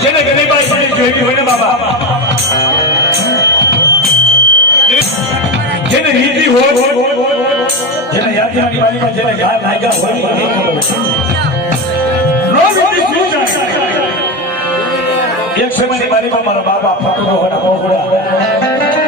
જેને ગરીબાઈ પણ બારીમાં મારા બાપા ફટકો હોય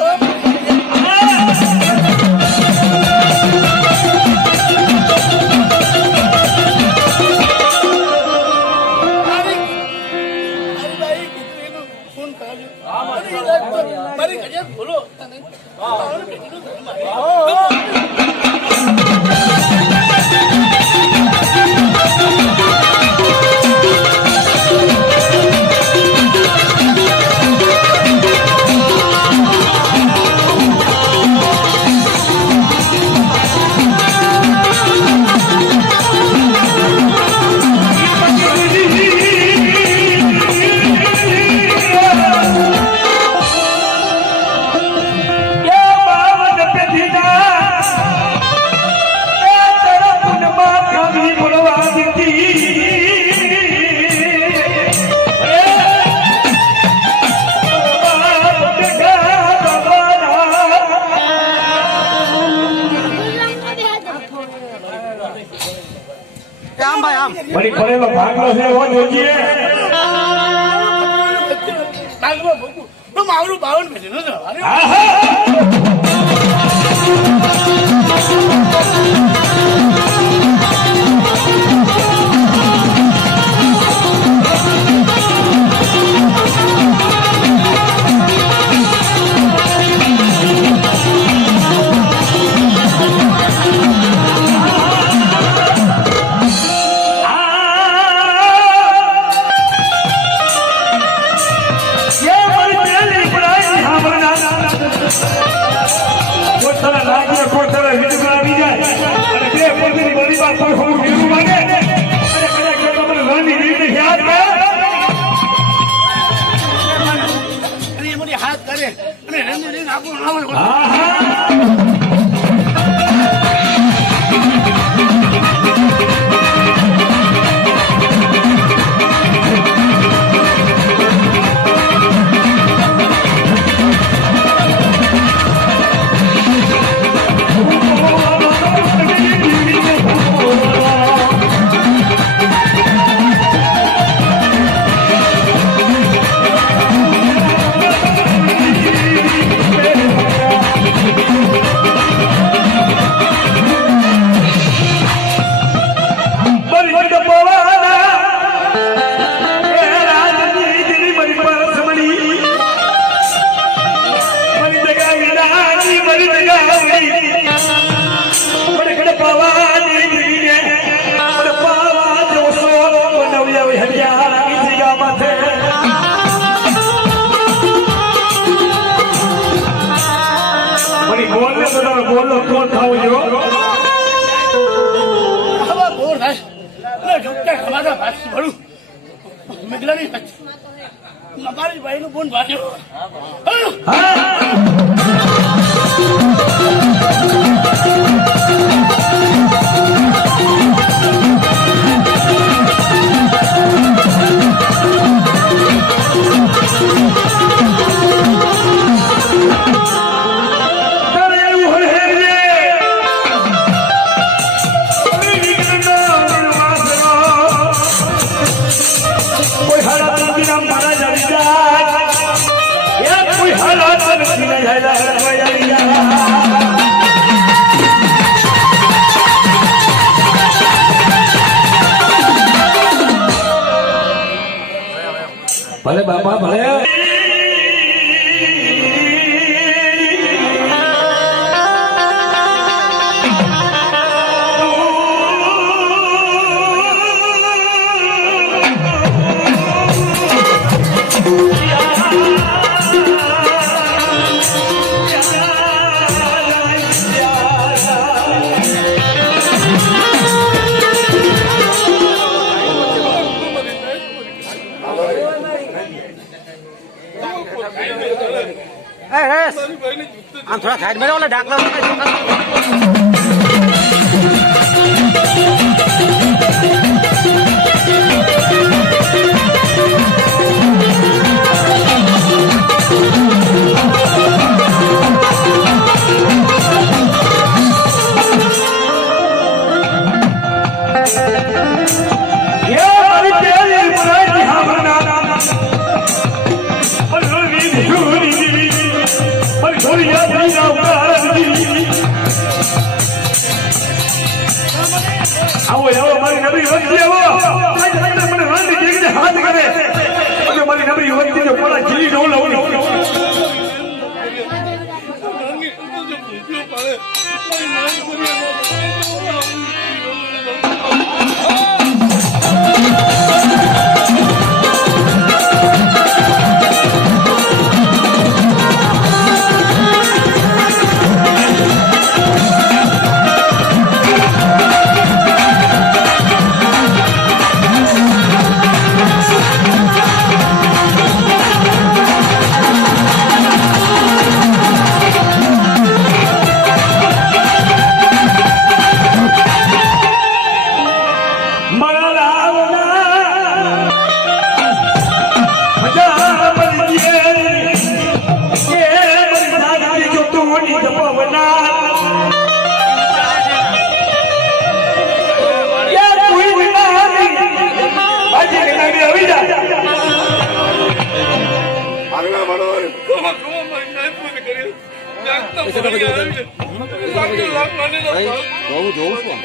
Opa! ભોગીએ મારું બાવન ભજન 那人那人拿不子拿过我 લડી શકશે મારી ભાઈ નું ગુણ ભાજ્યું ભલે બાપા ભલે. બસ આમ થોડા ની વચ્ચે ને પોલા જીલી નો લઉં Oh! ની જપો વના હું જોઉં છું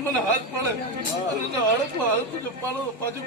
મને હાથ પડે હળકું હળકું જપ્પાનો પાછું